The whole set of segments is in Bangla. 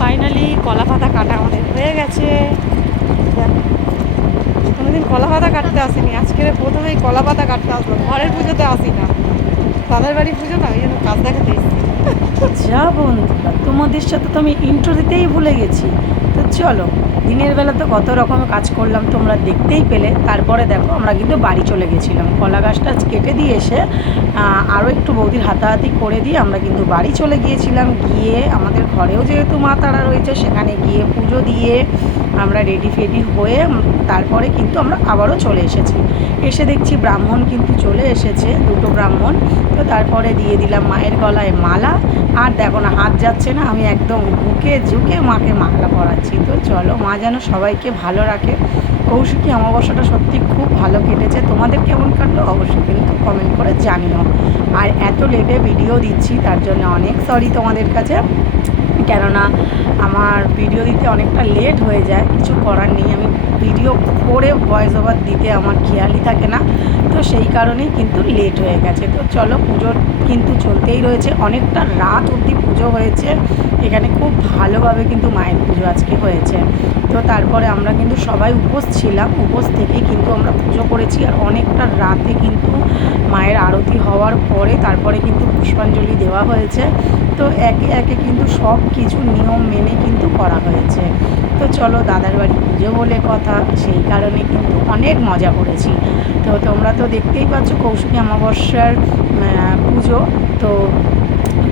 ফাইনালি কলা পাতা কাটা আমাদের হয়ে গেছে। কোনোদিন কলা পাতা কাটতে আসিনি। আজকের প্রথমেই কলা পাতা কাটতে আসলো ঘরের পুজোতে আসি না তাদের বাড়ি পুজো না ওই জন্য কাজ দেখাতে যা বন্ধুরা তোমাদের সাথে তো আমি ইন্ট্রো দিতেই ভুলে গেছি। তো চলো দিনের বেলা তো কত রকমের কাজ করলাম তোমরা দেখতেই পেলে। তারপরে দেখো আমরা কিন্তু বাড়ি চলে গেছিলাম। কলা গাছটা কেটে দিয়ে এসে আরও একটু বৌদির হাতাহাতি করে দিয়ে আমরা কিন্তু বাড়ি চলে গিয়েছিলাম। গিয়ে আমাদের ঘরেও যেহেতু মা তারা রয়েছে, সেখানে গিয়ে পুজো দিয়ে আমরা রেডি ফেডি হয়ে তারপরে কিন্তু আমরা আবারও চলে এসেছি। এসে দেখছি ব্রাহ্মণ কিন্তু চলে এসেছে, দুটো ব্রাহ্মণ। তো তারপরে দিয়ে দিলাম মায়ের গলায় মালা। আর দেখো না, হাত যাচ্ছে না, আমি একদম বুকে ঝুঁকে মাকে মালা পরাচ্ছি। তো চলো মা যেন সবাইকে ভালো রাখে। কৌশিকী অমাবস্যাটা সত্যি খুব ভালো কেটেছে। তোমাদের কেমন কাটলো? অবশ্যই কিন্তু কমেন্ট করে জানিও। আর এত লেটে ভিডিও দিচ্ছি, তার জন্য অনেক সরি তোমাদের কাছে। কেননা আমার ভিডিও দিতে অনেকটা লেট হয়ে যায়, কিছু করার নেই। আমি ভিডিও করে ভয়েস ওভার দিতে আমার খেয়ালই থাকে না, তো সেই কারণেই কিন্তু লেট হয়ে গেছে। তো চলো পুজোর কিন্তু চলতেই রয়েছে। অনেকটা রাত অবধি পুজো হয়েছে। এখানে খুব ভালোভাবে কিন্তু মায়ের পুজো আজকে হয়েছে। তো তারপরে আমরা কিন্তু সবাই উপোস ছিলাম। উপোস থেকেই কিন্তু আমরা পুজো করেছি। আর অনেকটা রাতে কিন্তু মায়ের আরতি হওয়ার পরে তারপরে কিন্তু পুষ্পাঞ্জলি দেওয়া হয়েছে। তো একে একে কিন্তু সব কিছু নিয়ম মেনে কিন্তু করা হয়েছে। তো চলো দাদার বাড়ি পুজো বলে কথা, সেই কারণে কিন্তু অনেক মজা করেছি। তো তোমরা তো দেখতেই পাচ্ছ কৌশিকী অমাবস্যার পুজো। তো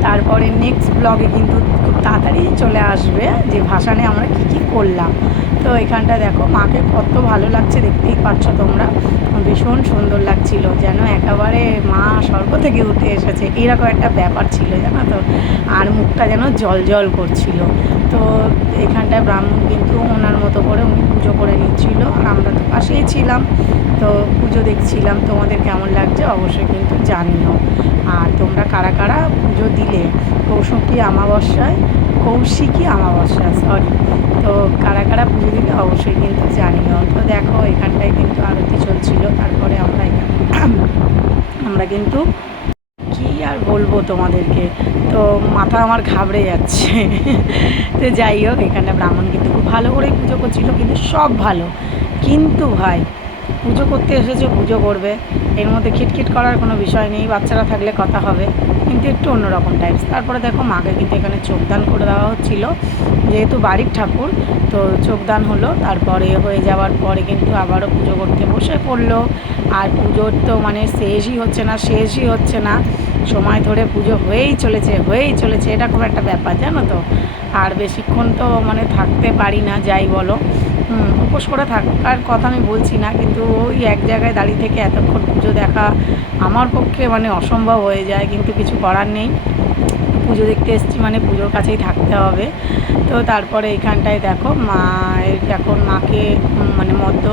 তারপরে নেক্সট ব্লগে কিন্তু খুব তাড়াতাড়ি চলে আসবে যে ভাসানে আমরা কী কী করলাম। তো এখানটা দেখো, মাকে কত ভালো লাগছে, দেখতেই পাচ্ছ তোমরা। ভীষণ সুন্দর লাগছিল, যেন একেবারে মা স্বর্গ থেকে উঠে এসেছে। এরকম একটা ব্যাপার ছিল, জানো তো? আর মুখটা যেন জল জল করছিল। তো এখানটায় ব্রাহ্মণ কিন্তু ওনার মতো করে উনি পুজো করে নিচ্ছিল, আর আমরা তো পাশেই ছিলাম। তো পুজো দেখছিলাম, তোমাদের কেমন লাগছে অবশ্যই কিন্তু জানিও। আর তোমরা কারা কারা পুজো দিলে? কৌশিকী অমাবস্যায়, কৌশিকী অমাবস্যা সরি তো কারা কারা পুজো দিলে অবশ্যই কিন্তু জানিও। তো দেখো, এখানটায় কিন্তু আরতি চলছিল, তারপরে আমরা আমরা কিন্তু কি আর বলব তোমাদেরকে? তো মাথা আমার ঘাবড়ে যাচ্ছে। তো যাই হোক এখানে ব্রাহ্মণ কিন্তু খুব ভালো করেই পুজো করছিল, কিন্তু সব ভালো। কিন্তু ভাই পুজো করতে এসেছে, পুজো করবে। এর মধ্যে খিটখিট করার কোনো বিষয় নেই, বাচ্চারা থাকলে কথা হবে। কিন্তু একটু অন্যরকম টাইপস তারপরে দেখো, মাকে কিন্তু এখানে চোখদান করে দেওয়া হচ্ছিল। যেহেতু বাড়ির ঠাকুর, তো চোখদান হলো। তারপরে হয়ে যাওয়ার পরে কিন্তু আবারও পুজো করতে বসে পড়ল। আর পুজোর তো মানে শেষই হচ্ছে না, শেষই হচ্ছে না। সময় ধরে পুজো হয়েই চলেছে হয়েই চলেছে। এটা খুব একটা ব্যাপার, জানো তো? আর বেশিক্ষণ তো মানে থাকতে পারি না, যাই বলো। উপোস করে থাকার কথা আমি বলছি না, কিন্তু ওই এক জায়গায় দাঁড়িয়ে থেকে এতক্ষণ পুজো দেখা আমার পক্ষে মানে অসম্ভব হয়ে যায়, কিন্তু কিছু করার নেই। পুজো দেখতে এসেছি মানে পুজোর কাছেই থাকতে হবে। তো তারপরে এখানটায় দেখো মায়ের এখন মাকে মানে মদ্য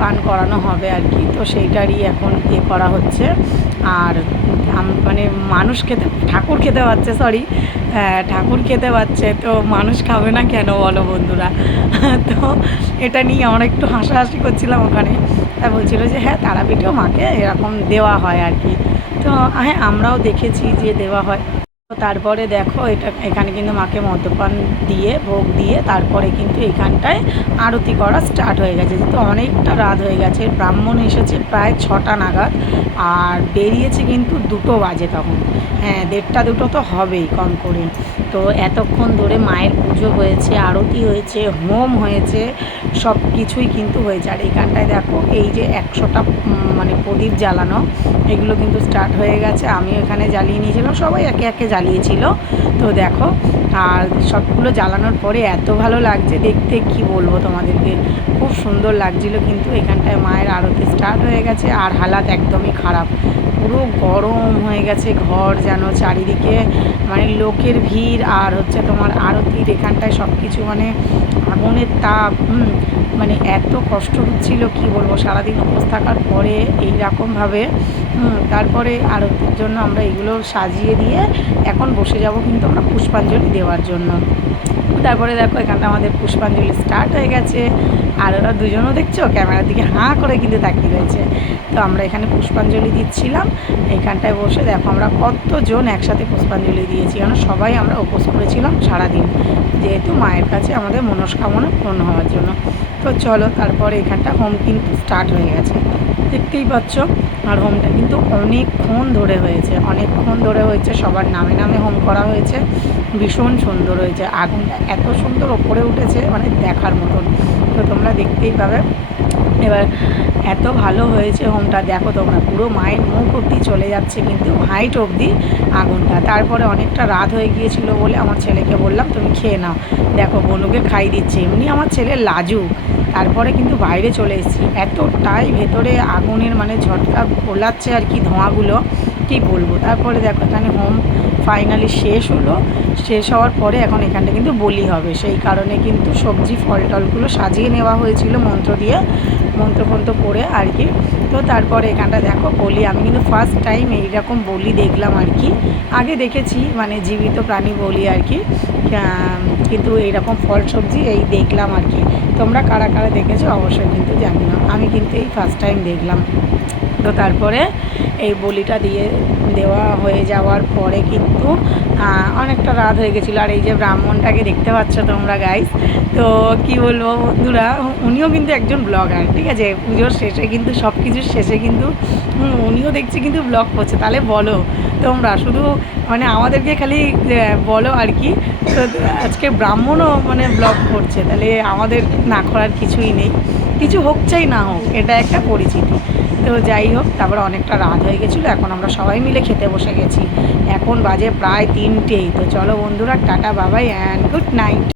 পান করানো হবে আর কি। তো সেইটারই এখন ইয়ে করা হচ্ছে। আর মানে মানুষ খেতে, ঠাকুর খেতে পাচ্ছে সরি ঠাকুর খেতে পাচ্ছে, তো মানুষ খাবে না কেন বলো বন্ধুরা? তো এটা নিয়ে আমরা একটু হাসাহাসি করছিলাম ওখানে। তা বলছিল যে হ্যাঁ তারাপীঠেও মাকে এরকম দেওয়া হয় আর কি। তো হ্যাঁ আমরাও দেখেছি যে দেওয়া হয়। তারপরে দেখো, এটা এখানে কিন্তু মাকে মদ্যপান দিয়ে, ভোগ দিয়ে তারপরে কিন্তু এখানটায় আরতি করা স্টার্ট হয়ে গেছে। যেহেতু অনেকটা রাত হয়ে গেছে, ব্রাহ্মণ এসেছে প্রায় ছটা নাগাদ আর বেরিয়েছে কিন্তু দুটো বাজে তখন। হ্যাঁ দেড়টা দুটো তো হবেই কম করে। তো এতক্ষণ ধরে মায়ের পুজো হয়েছে, আরতি হয়েছে, হোম হয়েছে, সব কিছুই কিন্তু হয়েছে। আর এখানটায় দেখো, এই যে একশোটা মানে প্রদীপ জ্বালানো, এগুলো কিন্তু স্টার্ট হয়ে গেছে। আমি এখানে জ্বালিয়ে নিয়েছিলাম, সবাই একে একে জ্বালিয়েছিল। তো দেখো, আর সবগুলো জ্বালানোর পরে এত ভালো লাগছে, দেখতে কি বলব তোমাদেরকে? খুব সুন্দর লাগছিল কিন্তু এখানটায় মায়ের আরতি স্টার্ট হয়ে গেছে, আর হালাত একদমই খারাপ। পুরো গরম হয়ে গেছে ঘর যেন চারিদিকে। মানে লোকের ভিড় আর হচ্ছে তোমার আরতির এখানটায় সব কিছু মানে আগুনের তাপ মানে এত কষ্ট হচ্ছিল কি বলব? সারাদিন উপোস থাকার পরে এই রকমভাবে হুম, তারপরে আরতির জন্য আমরা এগুলো সাজিয়ে দিয়ে এখন বসে যাব কিন্তু আমরা পুষ্পাঞ্জলি দেওয়ার জন্য। তারপরে দেখো এখানটা আমাদের পুষ্পাঞ্জলি স্টার্ট হয়ে গেছে। আর ওরা দুজনও দেখছ, ক্যামেরার দিকে হাঁ করে কিন্তু তাকিয়ে রয়েছে। তো আমরা এখানে পুষ্পাঞ্জলি দিচ্ছিলাম, এখানটায় বসে দেখো আমরা কতজন একসাথে পুষ্পাঞ্জলি দিয়েছি। কারণ সবাই আমরা উপোস করেছিলাম সারাদিন, যেহেতু মায়ের কাছে আমাদের মনস্কামনা পূর্ণ হওয়ার জন্য। তো চলো তারপরে এখানটা হোম কিন্তু স্টার্ট হয়ে গেছে। দেখতেই পাচ্ছ, আর হোমটা কিন্তু অনেকক্ষণ ধরে হয়েছে, অনেকক্ষণ ধরে হয়েছে, সবার নামে নামে হোম করা হয়েছে। ভীষণ সুন্দর হয়েছে, আগুনটা এত সুন্দর ওপরে উঠেছে মানে দেখার মতন। তো তোমরা দেখতেই পাবে। এবার এত ভালো হয়েছে হোমটা, দেখো তোমরা, পুরো মায়ের মুখ অবধি চলে যাচ্ছে কিন্তু হাইট অবধি আগুনটা। তারপরে অনেকটা রাত হয়ে গিয়েছিল বলে আমার ছেলেকে বললাম, তুমি খেয়ে নাও। দেখো বনুকে খাই দিচ্ছে, এমনি আমার ছেলে লাজুক। তারপরে কিন্তু বাইরে চলে এসেছি। এতটাই ভেতরে আগুনের মানে ঝটকা গোলাচ্ছে আর কি ধোঁয়াগুলো, কী বলব? তারপরে দেখো এখানে হোম ফাইনালি শেষ হলো। শেষ হওয়ার পরে এখন এখানটা কিন্তু বলি হবে। সেই কারণে কিন্তু সবজি ফল টলগুলো সাজিয়ে নেওয়া হয়েছিল মন্ত্র দিয়ে, মন্ত্র ফন্ত্র পড়ে আর কি। তো তারপরে এখানটা দেখো, বলি। আমি কিন্তু ফার্স্ট টাইম এইরকম বলি দেখলাম আর কি। আগে দেখেছি মানে জীবিত প্রাণী বলি আর কি। কিন্তু এইরকম ফল, সবজি এই দেখলাম আর কি। তোমরা কারা কারা দেখেছ অবশ্যই কিন্তু জানিও। আমি কিন্তু এই ফার্স্ট টাইম দেখলাম। তো তারপরে এই বলিটা দিয়ে দেওয়া হয়ে যাওয়ার পরে কিন্তু অনেকটা রাত হয়ে গেছিল। আর এই যে ব্রাহ্মণটাকে দেখতে পাচ্ছ তোমরা গাইস তো কি বলব বন্ধুরা, উনিও কিন্তু একজন ব্লগার ঠিক আছে? পুজোর শেষে কিন্তু সব কিছুর শেষে কিন্তু উনিও দেখছি কিন্তু ব্লগ করছে। তাহলে বলো তোমরা, শুধু মানে আমাদেরকে খালি বলো আর কি, তো আজকে ব্রাহ্মণও মানে ব্লগ করছে। তাহলে আমাদের না করার কিছুই নেই। কিছু হোক চাই না হোক, এটা একটা পরিচিতি। তো যাই হোক, তারপরে অনেকটা রাত হয়ে গেছিল, এখন আমরা সবাই মিলে খেতে বসে গেছি। এখন বাজে প্রায় তিনটেই, তো চলো বন্ধুরা, টাটা, বাবাই অ্যান্ড গুড নাইট